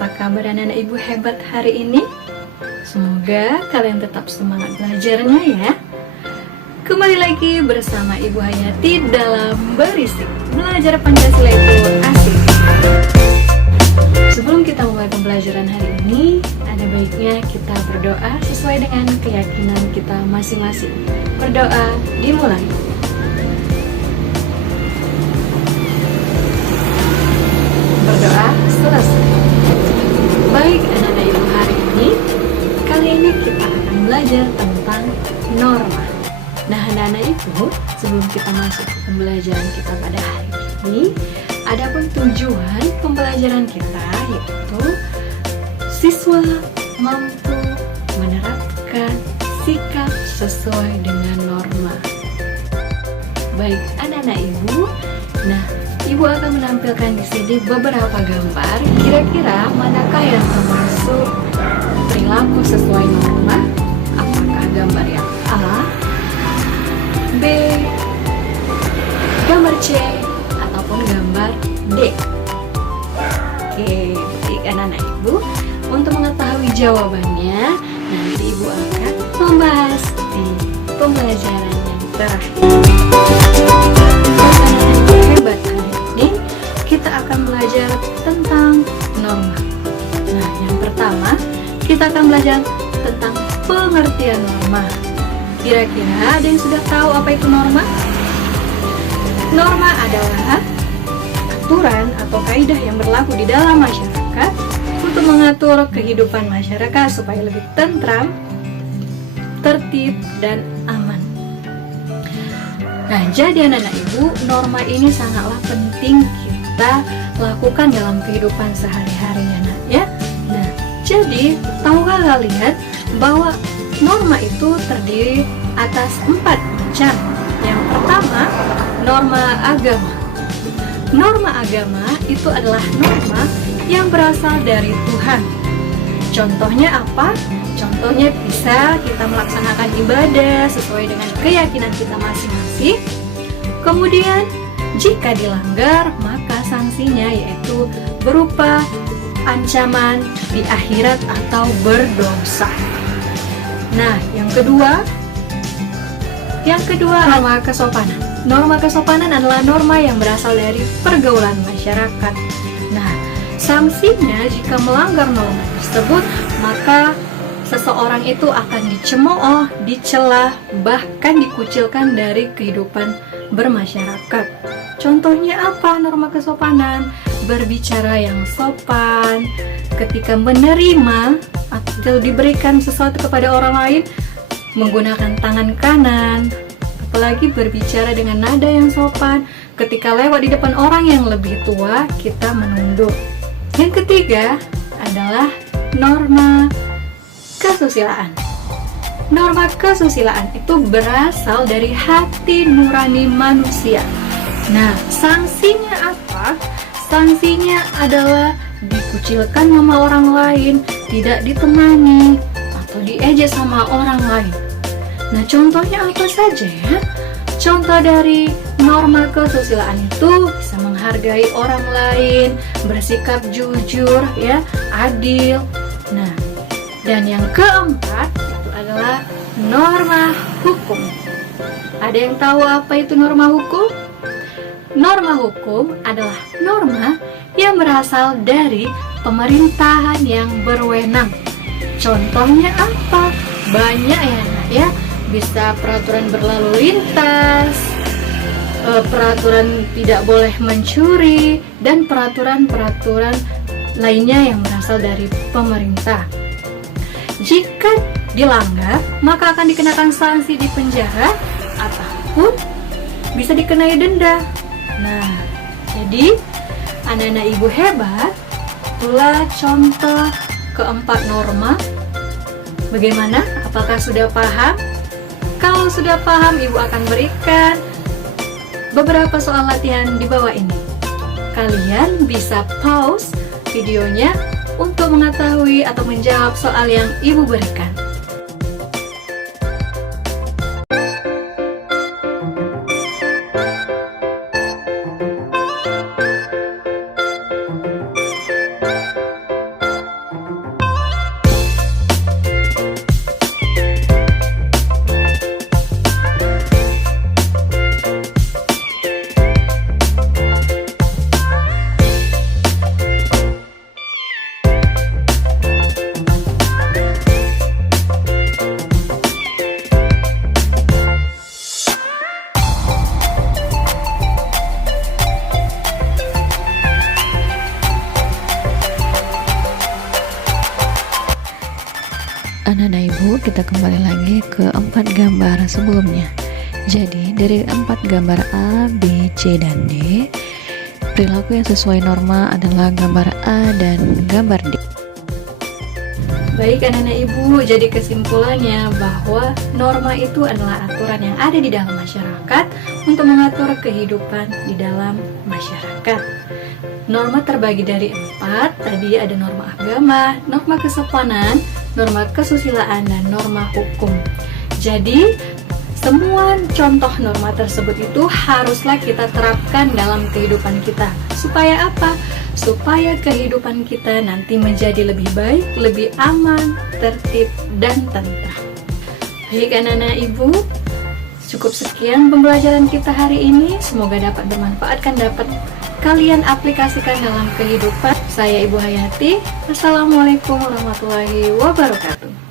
Apa kabar anak-anak ibu hebat hari ini? Semoga kalian tetap semangat belajarnya ya. Kembali lagi bersama Ibu Hayati dalam Berisik Belajar Pancasila itu asik. Sebelum kita mulai pembelajaran hari ini, ada baiknya kita berdoa sesuai dengan keyakinan kita masing-masing. Berdoa dimulai. Berdoa selesai. Baik anak-anak ibu, hari ini kali ini kita akan belajar tentang norma. Nah anak-anak ibu, sebelum kita masuk ke pembelajaran kita pada hari ini, adapun tujuan pembelajaran kita yaitu siswa mampu menerapkan sikap sesuai dengan norma. Baik anak-anak ibu, nah ibu akan menampilkan di sini beberapa gambar. Kira-kira manakah yang termasuk perilaku sesuai norma? Apakah gambar yang A, B, gambar C, ataupun gambar D? Oke, baik anak-anak ibu, untuk mengetahui jawabannya nanti ibu akan membahas di pembelajaran yang terakhir. Hebat, hari ini kita akan belajar tentang norma. Nah, yang pertama kita akan belajar tentang pengertian norma. Kira-kira ada yang sudah tahu apa itu norma? Norma adalah aturan atau kaidah yang berlaku di dalam masyarakat untuk mengatur kehidupan masyarakat supaya lebih tentram, tertib, dan aman. Nah, jadi anak-anak ibu, norma ini sangatlah penting kita lakukan dalam kehidupan sehari-hari ya. Nah, jadi tahukah kalian bahwa norma itu terdiri atas 4 macam. Yang pertama, norma agama. Norma agama itu adalah norma yang berasal dari Tuhan. Contohnya apa? Contohnya bisa kita melaksanakan ibadah sesuai dengan keyakinan kita masing-masing. Kemudian jika dilanggar maka sanksinya yaitu berupa ancaman di akhirat atau berdosa. Nah, yang kedua norma kesopanan. Norma kesopanan adalah norma yang berasal dari pergaulan masyarakat. Nah, sanksinya jika melanggar norma tersebut maka seseorang itu akan dicemooh, dicela, bahkan dikucilkan dari kehidupan bermasyarakat. Contohnya apa norma kesopanan? Berbicara yang sopan, ketika menerima atau diberikan sesuatu kepada orang lain, menggunakan tangan kanan, apalagi berbicara dengan nada yang sopan. Ketika lewat di depan orang yang lebih tua, kita menunduk. Yang ketiga adalah norma kesusilaan. Norma kesusilaan itu berasal dari hati nurani manusia. Nah, sanksinya apa? Sanksinya adalah dikucilkan sama orang lain, tidak ditemani, atau diejek sama orang lain. Nah, contohnya apa saja ya? Contoh dari norma kesusilaan itu bisa menghargai orang lain, bersikap jujur, ya, adil. Nah, dan yang keempat itu adalah norma hukum. Ada yang tahu apa itu norma hukum? Norma hukum adalah norma yang berasal dari pemerintahan yang berwenang. Contohnya apa? Banyak ya nak ya. Bisa peraturan berlalu lintas, peraturan tidak boleh mencuri, dan peraturan-peraturan lainnya yang berasal dari pemerintah. Jika dilanggar, maka akan dikenakan sanksi di penjara ataupun bisa dikenai denda. Nah, jadi anak-anak ibu hebat, itulah contoh keempat norma. Bagaimana? Apakah sudah paham? Kalau sudah paham, ibu akan berikan beberapa soal latihan di bawah ini. Kalian bisa pause videonya untuk mengetahui atau menjawab soal yang ibu berikan. Anak-anak ibu, kita kembali lagi ke 4 gambar sebelumnya. Jadi dari 4 gambar A, B, C, dan D, perilaku yang sesuai norma adalah gambar A dan gambar D. Baik anak-anak ibu, jadi kesimpulannya bahwa norma itu adalah aturan yang ada di dalam masyarakat untuk mengatur kehidupan di dalam masyarakat. Norma terbagi dari 4, tadi ada norma agama, norma kesopanan, norma kesusilaan, dan norma hukum. Jadi, semua contoh norma tersebut itu haruslah kita terapkan dalam kehidupan kita. Supaya apa? Supaya kehidupan kita nanti menjadi lebih baik, lebih aman, tertib, dan tentram. Baik anak-anak ibu, cukup sekian pembelajaran kita hari ini. Semoga dapat bermanfaat, dapat kalian aplikasikan dalam kehidupan. Saya Ibu Hayati. Assalamualaikum warahmatullahi wabarakatuh.